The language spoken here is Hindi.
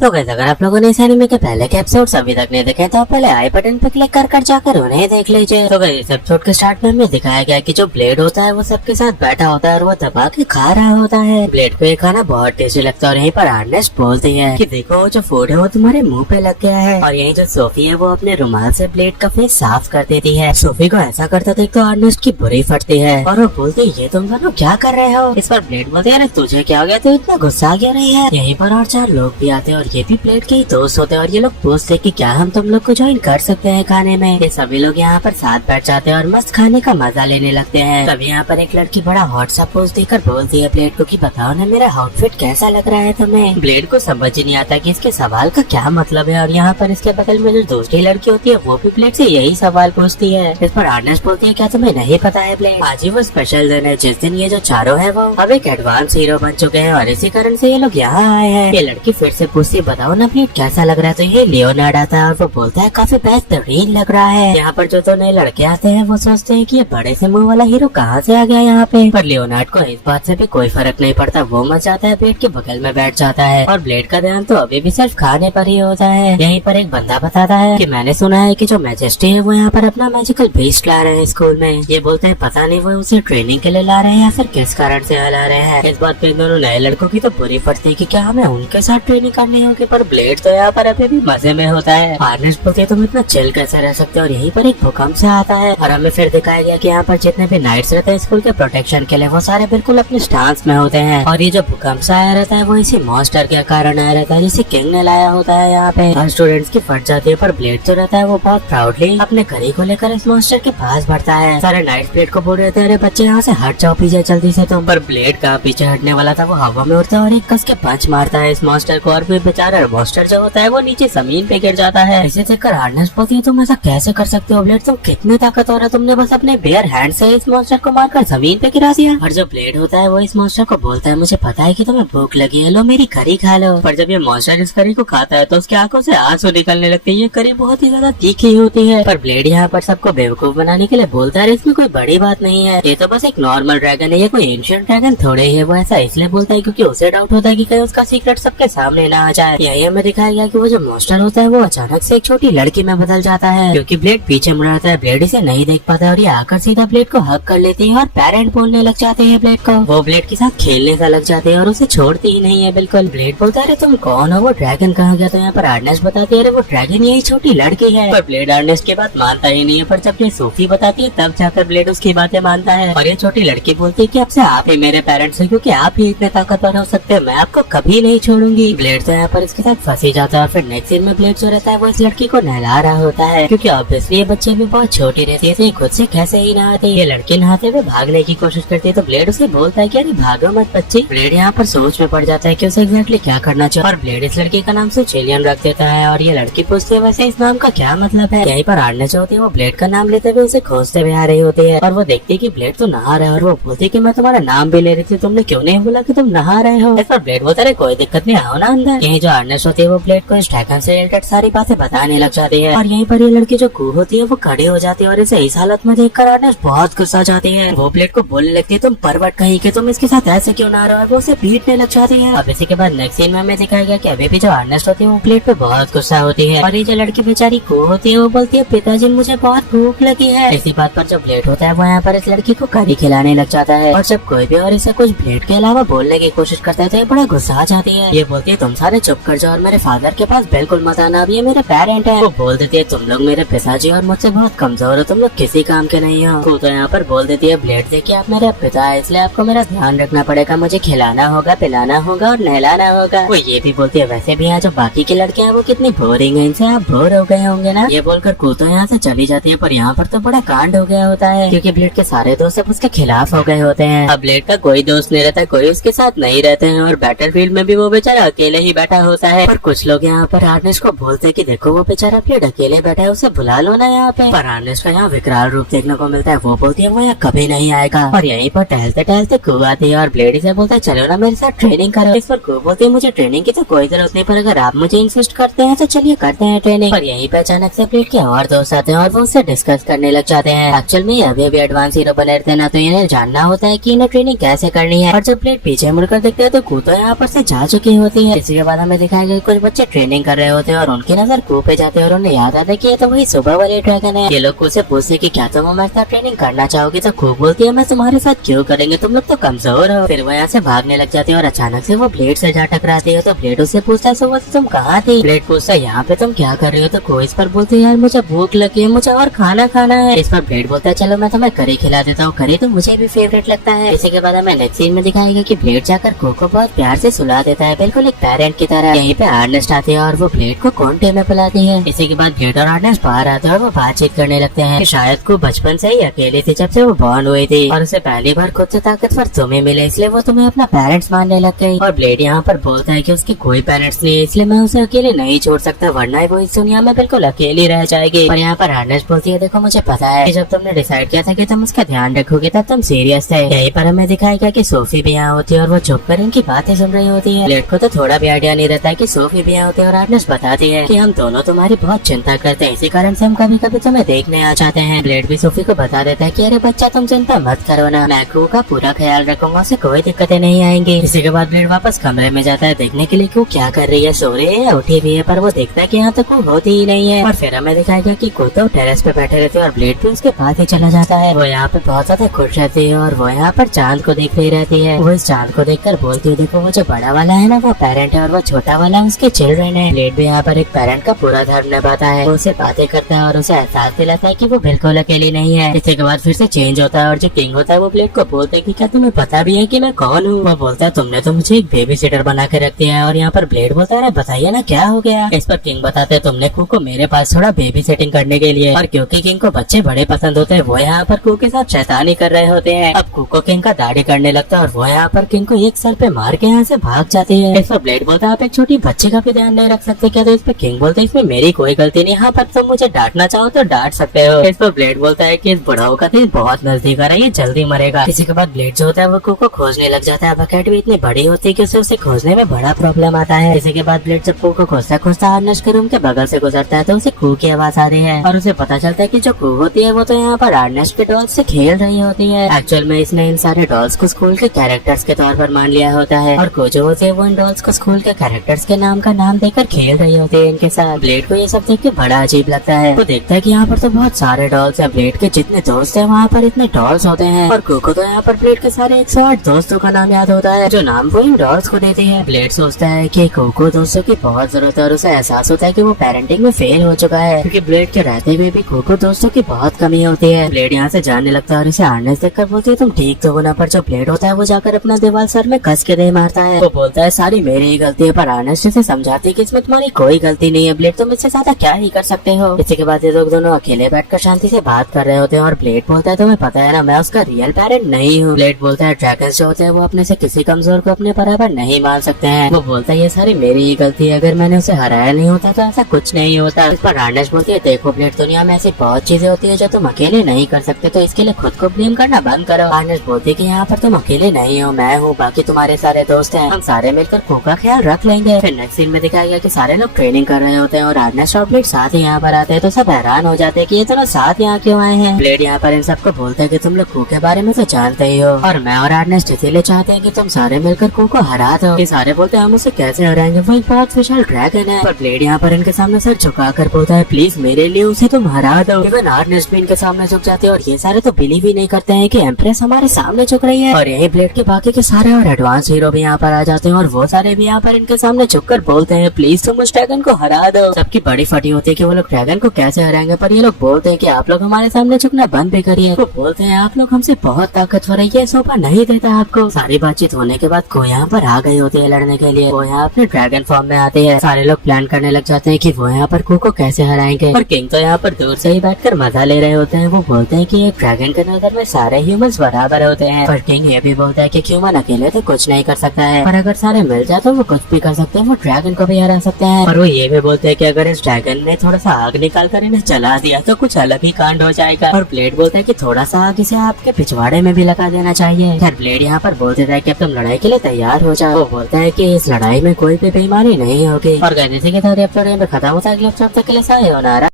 तो गाइस अगर आप लोगों ने इस एनिमे के पहले के एपिसोड अभी तक नहीं देखे तो पहले आई बटन पे क्लिक कर जाकर उन्हें देख लीजिए। तो गाइस इस एपिसोड के स्टार्ट में हमें दिखाया गया कि जो ब्लेड होता है वो सबके साथ बैठा होता है और वो दबा के खा रहा होता है। ब्लेड को ये खाना बहुत टेस्टी लगता है और यहीं पर अर्नेस्ट बोलती है कि देखो वो जो फूड है वो तुम्हारे मुंह पे लग गया है। और यहीं जो सोफी है वो अपने रुमाल से ब्लेड का फेस साफ कर देती है। सोफी को ऐसा करता देख तो अर्नेस्ट की बुरी फटती है और वो बोलती है ये तुम दोनों क्या कर रहे हो। इस पर ब्लेड बोलते है तुझे क्या हो गया, तो इतना गुस्सा क्यों रही है। यहीं पर और 4 लोग भी आते हैं और ये भी ब्लेड के ही दोस्त होते हैं और ये लोग पूछते हैं कि क्या हम तुम लोग को ज्वाइन कर सकते हैं खाने में। ये सभी लोग यहाँ पर साथ बैठ जाते हैं और मस्त खाने का मजा लेने लगते हैं। तभी यहाँ पर एक लड़की बड़ा हॉट सा पोज देकर बोलती है ब्लेड को कि बताओ ना मेरा आउटफिट कैसा लग रहा है तुम्हें। ब्लेड को समझ ही नहीं आता कि इसके सवाल का क्या मतलब है और यहाँ पर इसके बगल में जो दूसरी लड़की होती है वो भी ब्लेड से यही सवाल पूछती है। इस पर अर्नेस्ट बोलती है क्या तुम्हें नहीं पता है ब्लेड, आज ही वो स्पेशल दिन है जिस दिन ये जो चारों है वो अब एक एडवांस हीरो बन चुके हैं और इसी कारण से ये लोग यहाँ आए हैं। ये लड़की फिर से पूछती है बताओ ना ब्लेड कैसा लग रहा है। तो ये लियोनार्ड आता है और वो बोलता है काफी बेहतरीन लग रहा है। यहाँ पर जो 2 नए लड़के आते हैं वो सोचते हैं कि ये बड़े से मुंह वाला हीरो कहाँ से आ गया यहाँ पे। पर लियोनार्ड को इस बात से भी कोई फर्क नहीं पड़ता, वो मच जाता है ब्लेड के बगल में बैठ जाता है और ब्लेड का ध्यान तो अभी भी सिर्फ खाने पर ही होता है। यहीं पर एक बंदा बताता है कि मैंने सुना है कि जो मैजेस्टी है वो यहाँ पर अपना मैजिकल बीस्ट ला रहे हैं स्कूल में। ये बोलते हैं पता नहीं वो उसे ट्रेनिंग के लिए ला रहे हैं या फिर किस कारण से ला रहे हैं। इस बात पे इन दोनों नए लड़कों की तो बुरी फटती है कि क्या हमें उनके साथ ट्रेनिंग करनी होगी। पर ब्लेड तो यहाँ पर अभी भी मजे में होता है। अर्नेस्ट बोलते तुम इतना चिल कैसे रह सकते हो और यहीं पर एक भूकंप से आता है और हमें फिर दिखाया गया कि यहाँ पर जितने भी नाइट्स रहते हैं स्कूल के प्रोटेक्शन के लिए वो सारे बिल्कुल अपने स्टांस में होते हैं। और ये जो भूकंप से आया रहता है वो इसी मॉन्स्टर के कारण आया रहता है जिसे किंग ने लाया होता है यहाँ पे। हर स्टूडेंट्स की फट जाती है पर ब्लेड जो रहता है वो बहुत प्राउडली अपने घड़ी को लेकर इस मॉन्स्टर के पास बढ़ता है। सारे नाइट्स ब्लेड को बोल रहे थे अरे बच्चे यहाँ से हट जाओ पीछे जल्दी से तुम। पर ब्लेड का पीछे हटने वाला था वो हवा में उड़ता है और एक कस के पंच मारता है इस मॉन्स्टर को और फिर बेचारा मॉन्स्टर जो होता है वो नीचे जमीन पे गिर जाता है। इसे देखकर अर्नेस्ट बोलती है तुम ऐसा कैसे कर सकते हो ब्लेड, तुम कितने ताकतवर है, तुमने बस अपने बेयर हैंड से इस मॉन्स्टर को मारकर जमीन पे गिरा दिया। और जो ब्लेड होता है वो इस मॉन्स्टर को बोलता है मुझे पता है कि तुम्हें भूख लगी है, लो मेरी करी खा लो। पर जब ये मॉन्स्टर इस करी को खाता है तो उसकी आंखों से आंसू निकलने लगते हैं। ये करी बहुत ही ज्यादा तीखी होती है। पर ब्लेड यहाँ पर सबको बेवकूफ बनाने के लिए बोलता है इसमें कोई बड़ी बात नहीं है, ये तो बस एक नॉर्मल ड्रैगन है, ये कोई एंशिएंट ड्रैगन थोड़े ही है। वो ऐसा इसलिए बोलता है क्योंकि उसे डाउट होता है कि कहीं उसका सीक्रेट सबके सामने ना आ जाए। यही हमें दिखाया गया कि वो जो मॉन्स्टर होता है वो अचानक से एक छोटी लड़की में बदल जाता है क्योंकि ब्लेड पीछे मुड़ आता है। ब्लेड इसे नहीं देख पाता है और ये आकर सीधा ब्लेड को हग कर लेती है और पेरेंट बोलने लग जाते हैं ब्लेड को। वो ब्लेड के साथ खेलने सा लग जाते हैं और उसे छोड़ती ही नहीं है बिल्कुल। ब्लेड बोलता है अरे तुम कौन हो, वो ड्रैगन कहाँ गया। तो यहाँ पर अर्नेस्ट बताती है अरे वो ड्रैगन यही छोटी लड़की है। पर ब्लेड अर्नेस्ट की बात मानता ही नहीं है। पर जब ये सोफी बताती है तब जाकर ब्लेड उसकी बातें मानता है और ये छोटी लड़की बोलती है कि अब से आप ही मेरे पेरेंट्स हैं क्योंकि आप ही इतने ताकतवर हो सकते हैं, मैं आपको कभी नहीं छोड़ूंगी। ब्लेड तो यहाँ पर इसके साथ फंसी जाता है और फिर नेक्स्ट सीन में ब्लेड जो रहता है वो इस लड़की को नहला रहा होता है क्योंकि ऑब्वियसली ये बच्चे भी बहुत छोटी रहती है तो ये खुद से कैसे ही नहाते। ये लड़की नहाते हुए भागने की कोशिश करती है तो ब्लेड उसे बोलता है कि अरे भागो मत बच्ची। ब्लेड यहाँ पर सोच में पड़ जाता है कि उसे एग्जैक्टली क्या करना चाहिए और ब्लेड इस लड़की का नाम से चिलियन रख देता है और ये लड़की पूछती है वैसे इस नाम का क्या मतलब है। यहीं पर अर्नेस्ट होती है वो ब्लेड का नाम लेते हुए उसे खोजते हुए आ रही होती है और वो देखती है कि ब्लेड तो नहा रहा है और वो बोलती है कि मैं तुम्हारा नाम भी ले रही थी, तुमने क्यों नहीं बोला कि तुम नहा रहे हो। इस पर ब्लेड बोलता है कोई दिक्कत नहीं, आओ ना अंदर। यहीं जो अर्नेस्ट होती है वो ब्लेड को इस ड्रैगन से रिलेटेड सारी बातें बताने लग जाती है और यहीं पर ये लड़की जो कू होती है वो खड़ी हो जाती है और इसे इस हालत में देखकर अर्नेस्ट बहुत गुस्सा जाती है। वो ब्लेड को बोलने लगती है तुम परवट कहीं के, तुम इसके साथ ऐसे क्यों ना रहे हो और वो उसे पीटने लग जाती है। अब इसी के बाद नेक्स्ट सीन में हमें दिखाया गया कि अभी भी जो अर्नेस्ट होती है वो ब्लेड पे बहुत गुस्सा होती है और ये जो लड़की बेचारी कू होती है वो बोलती है पिताजी मुझे बहुत भूख लगी है। इसी बात पर जो ब्लेड होता है वो यहाँ पर इस लड़की को करी खिलाने लग जाता है और जब कोई भी और इसे कुछ ब्लेड के अलावा बोलने की कोशिश करता है तो ये बड़ा गुस्सा आ जाती है। ये बोलती है तुम सारे चुप कर जाओ और मेरे फादर के पास बिल्कुल मत आना, अब ये मेरे पेरेंट है। वो बोल देती है तुम लोग मेरे पिताजी और मुझसे बहुत कमजोर हो, तुम लोग किसी काम के नहीं हो। तो यहाँ पर बोल देती है ब्लेड देखिए आप मेरे पिता है इसलिए आपको मेरा ध्यान रखना पड़ेगा, मुझे खिलाना होगा, पिलाना होगा और नहलाना होगा। वो ये भी बोलती है वैसे भी यहाँ जो बाकी की लड़कियां हैं वो कितनी बोरिंग है, इनसे आप बोर हो गए होंगे ना। ये बोलकर कूतो यहाँ से चली जाती है पर यहाँ पर तो बड़ा कांड हो गया होता है क्योंकि ब्लेड के सारे दोस्त अब उसके खिलाफ हो गए होते हैं। अब ब्लेड का कोई दोस्त नहीं रहता, कोई उसके साथ नहीं रहते हैं और बैटलफील्ड में भी वो बेचारा अकेले ही बैठा होता है। पर कुछ लोग यहाँ पर अर्नेस्ट को बोलते हैं कि देखो वो बेचारा ब्लेड अकेले बैठा है, उसे बुला लो ना यहाँ पे। पर अर्नेस्ट का यहाँ विकराल रूप देखने को मिलता है, वो बोलती है वो यहाँ कभी नहीं आएगा और यहीं पर टहलते टहलते कू आती है और ब्लेड से बोलता है चलो ना मेरे साथ ट्रेनिंग करो। इस पर कू बोलती है मुझे ट्रेनिंग की तो कोई जरूरत नहीं, पर अगर आप मुझे इंसिस्ट करते हैं तो चलिए करते हैं ट्रेनिंग। पर यहीं पे अचानक से ब्लेड के और दोस्त आते हैं और वो उससे डिस्कस करने लग जाते हैं। एक्चुअल में अभी अभी एडवांस हीरो बने रहते हैं ना, तो इन्हें जानना होता है कि इन्हें ट्रेनिंग कैसे करनी है। और जब ब्लेड पीछे मुड़कर देखते हैं तो कू तो यहाँ पर से जा चुकी होती है। इसी के बाद हमें हमें दिखाया गया कुछ बच्चे ट्रेनिंग कर रहे होते हैं और उनकी नजर कू पे जाते हैं और उन्हें याद आता है कि ये तो वही सुबह वाले ड्रैगन है। ये लोग कू से पूछते कि क्या तुम हमारे साथ ट्रेनिंग करना चाहोगे, तो कू बोलती है मैं तुम्हारे साथ क्यों करेंगे, तुम लोग तो कमजोर हो। फिर वो यहाँ से भागने लग जाती है और अचानक से वो ब्लेड से जा टकराती है। तो ब्लेड उससे पूछता है सुबह से तुम कहाँ थी। ब्लेड पूछता है यहाँ पे तुम क्या कर रही हो, तो कू इस पर बोलती है यार मुझे भूख लगी है, मुझे और खाना खाना है। इस पर ब्लेड बोलता है चलो मैं तुम्हें करी खिला देता हूँ, करी तो मुझे भी फेवरेट लगता है। इसी के बाद हमें नेक्स्ट सीन में दिखाएंगे कि ब्लेड जाकर कू को बहुत प्यार से सुला देता है, बिल्कुल एक पेरेंट की तरह। यहीं पे अर्नेस्ट आती है और वो ब्लेड को कोंटे में बुलाती है। इसी के बाद ब्लेड और अर्नेस्ट बाहर आते हैं और वो बातचीत करने लगते हैं कि शायद को बचपन से ही अकेली थी जब से वो बॉर्न हुई थी और उसे पहली बार खुद से ताकतवर तुम्हें मिले, इसलिए वो तुम्हें अपना पेरेंट्स मानने लग गई। और ब्लेड यहाँ पर बोलता है कि उसके कोई पेरेंट्स नहीं है, इसलिए मैं उसे अकेले नहीं छोड़ सकता, वरना वो इस दुनिया में बिल्कुल अकेली रह जाएगी। और यहाँ पर अर्नेस्ट बोलती है देखो मुझे पता है कि जब तुमने डिसाइड किया था कि तुम उसका ध्यान रखोगे तब तुम सीरियस थे। यहीं पर हमें दिखाएगा कि सोफी भी यहाँ होती है और वो चुप कर इनकी बातें सुन रही होती है। ब्लेड को तो थोड़ा भी आइडिया नहीं रहता है कि सोफी भी यहाँ होती है और अर्नेस्ट बताती है कि हम दोनों तुम्हारी बहुत चिंता करते हैं, इसी कारण से हम कभी कभी तुम्हें देखने आ जाते हैं। ब्लेड भी सोफी को बता देता है कि अरे बच्चा तुम चिंता मत करो ना, मैं क्रू का पूरा ख्याल रखूंगा, उसे कोई दिक्कतें नहीं आएंगी। इसी के बाद ब्लेड वापस कमरे में जाता है देखने के लिए क्रू क्या कर रही है, सो रही है या उठी हुई है, पर वो देखता है कि यहाँ तक वो होती ही नहीं है। और फिर हमें दिखाएगा कि क्रू तो टेरेस पे बैठे रहते हैं और ब्लेड भी उसके पास ही चला जाता है। वो यहाँ पे बहुत ज्यादा खुश रहती है और वो यहाँ पर चांद को देख रही रहती है। वो इस चांद को देखकर बोलती है देखो वो जो बड़ा वाला है ना वो पेरेंट है और वो छोटा वाला उसके चिल्ड्रन है। ब्लेड भी यहाँ पर एक पेरेंट का पूरा धर्म निभाता है, वो उसे बातें करता है और उसे एहसास दिलाता है कि वो बिल्कुल अकेली नहीं है। इसके बाद फिर से चेंज होता है और जो किंग होता है वो ब्लेड को बोलता है कि क्या तुम्हें पता भी है कि मैं कौन हूँ। वो बोलता है तुमने तो मुझे एक बेबी सिटर बना के रख दिया है। और यहाँ पर ब्लेड बोलता है बताइए ना क्या हो गया। इस पर किंग बताते हैं तुमने कू को मेरे पास थोड़ा बेबी सेटिंग करने के लिए, और क्योंकि किंग को बच्चे बड़े पसंद होते हैं वो यहाँ पर कू के साथ शैतानी कर रहे होते हैं। अब कू को किंग का दाढ़ी करने लगता है और वो यहाँ पर किंग को एक सर पे मार के यहाँ से भाग जाती है। इस पर ब्लेड बोलता है आप एक छोटी बच्चे का भी ध्यान नहीं रख सकते क्या, तो इस पर किंग बोलते है इसमें मेरी कोई गलती नहीं, यहाँ पर तुम मुझे डांटना चाहो तो डांट सकते हो। इस पर ब्लेड बोलता है कि इस बुढ़ाऊ का दिल बहुत नजदीक आ रहा है, ये जल्दी मरेगा। इसी के बाद ब्लेड जो होता है वो कू को खोजने लग जाता है। बकेट भी इतनी बड़ी होती है कि उसे खोजने में बड़ा प्रॉब्लम आता है। इसी के बाद ब्लेड जब कू को खोजता खोजता अर्नेस्ट के रूम के बगल से गुजरता है तो उसे कू की आवाज आ रही है और उसे पता चलता है कि जो कू होती है वो तो यहाँ पर अर्नेस्ट के डॉल्स से खेल रही होती है। एक्चुअल में इसने इन सारे डॉल्स को स्कूल के कैरेक्टर्स के तौर पर मान लिया होता है और कू जो होती है वो इन डॉल्स को स्कूल के कैरेक्टर्स के नाम का नाम देकर खेल रही होती है इनके साथ। ब्लेड को ये सब देख के बड़ा अजीब लगता है। वो देखता है कि यहाँ पर तो बहुत सारे डॉल्स है, ब्लेड के जितने दोस्त है वहाँ पर इतने डॉल्स होते हैं। और कू को तो यहाँ पर ब्लेड के सारे 108 दोस्तों का नाम याद होता है जो नाम वो इन डॉल्स को देती है। ब्लेड सोचता है कि कू को दोस्तों की बहुत जरूरत है और उसे एहसास होता है कि वो पेरेंटिंग में फेल हो चुका है, क्योंकि ब्लेड के रहते हुए भी कू को दोस्तों की बहुत कमी होती है। ब्लेड यहाँ से जाने लगता है और इसे अर्नेस्ट देखकर बोलती है तुम ठीक तो हो ना, पर जो ब्लेड होता है वो जाकर अपना दीवार सर में कस के दे मारता है। वो बोलता है सारी मेरी ही गलती है, पर अर्नेस्ट इसे समझाती है कि इसमें तुम्हारी कोई गलती नहीं है, ब्लेड तुम इससे ज्यादा क्या ही कर सकते हो। इसी के बाद ये लोग दोनों अकेले बैठकर शांति से बात कर रहे होते हैं और ब्लेड बोलता है तुम्हें पता है ना मैं उसका रियल पेरेंट नहीं हूँ। ब्लेड बोलता है ड्रैगन्स जो होते हैं वो अपने से किसी कमजोर को अपने बराबर नहीं मान सकते हैं। वो बोलता है ये सारी मेरी ही गलती है, अगर मैंने उसे हराया नहीं होता तो ऐसा कुछ नहीं होता। इस पर अर्नेस्ट बोलती है देखो ब्लेड दुनिया में ऐसी बहुत चीजें होती है जो तुम अकेले नहीं कर सकते, तो इसके लिए खुद को ब्लेम करना बंद करो। अर्नेस्ट बोलती है कि यहाँ पर तुम अकेले नहीं हो, मैं हूँ, बाकी तुम्हारे सारे दोस्त हैं, हम सारे मिलकर कू का ख्याल रख लेंगे। फिर नेक्स्ट सीन में दिखाया गया कि सारे लोग ट्रेनिंग कर रहे होते हैं और अर्नेस्ट और ब्लेड साथ ही यहाँ पर आते हैं, तो सब हैरान हो जाते हैं कि ये दोनों साथ यहाँ क्यों आए हैं। ब्लेड यहाँ पर इन सबको बोलते हैं कि तुम लोग कू के बारे में तो जानते ही हो और मैं और अर्नेस्ट इसीलिए चाहते हैं कि तुम सारे मिलकर कू को हरा दो। ये सारे बोलते हैं हम उसे कैसे हराएंगे, वो एक बहुत विशाल ड्रैगन है। पर ब्लेड यहाँ पर इनके सामने सर झुका कर बोलता है प्लीज मेरे लिए उसे तुम हरा दो। इवन अर्नेस्ट भी इनके सामने झुक जाते हैं और ये सारे तो बिलीव ही नहीं करते हैं कि एम्प्रेस हमारे सामने झुक रही है। और यही ब्लेड के बाकी के सारे और एडवांस हीरो भी यहाँ पर आ जाते हैं और वो सारे भी यहाँ पर इनके सामने झुककर बोलते हैं प्लीज तुम उस ड्रैगन को हरा दो। सबकी बड़ी फटी होती है कि वो लोग ड्रैगन को कैसे हराएंगे, पर ये लोग बोलते हैं कि आप लोग हमारे सामने झुकना बंद भी करिए। वो बोलते हैं आप लोग हमसे बहुत ताकतवर है, ये सौंपा नहीं देता आपको। सारी बातचीत होने के बाद को यहाँ पर आ गई होती है लड़ने के लिए। वो यहाँ अपने ड्रैगन फॉर्म में आते हैं। सारे लोग प्लान करने लग जाते हैं कि वो यहाँ पर कू को कैसे हराएंगे। और किंग तो यहाँ पर दूर से ही बैठकर मजा ले रहे होते हैं। वो बोलते हैं कि एक ड्रैगन के नजर में सारे ह्यूमंस बराबर होते हैं। पर किंग ये भी बोलता है कि ह्यूमन अकेले तो कुछ नहीं कर सकता है, पर अगर सारे मिल जाए तो वो कुछ भी कर सकते हैं, वो ड्रैगन को भी हरा सकते हैं। और वो ये भी बोलते हैं कि अगर इस ड्रैगन ने थोड़ा सा आग निकाल कर इन्हें जला दिया तो कुछ अलग ही कांड हो जाएगा। और ब्लेड बोलता है कि थोड़ा सा आग इसे आपके पिछवाड़े में भी लगा देना चाहिए। खैर ब्लेड यहाँ पर बोल देता है कि अब तुम लड़ाई के लिए तैयार हो जाओ। वो बोलता है कि इस लड़ाई में कोई भी बेईमानी नहीं होगी। और कहते थे कि खत्म होता है। अगले हफ्ते के लिए सायोनारा।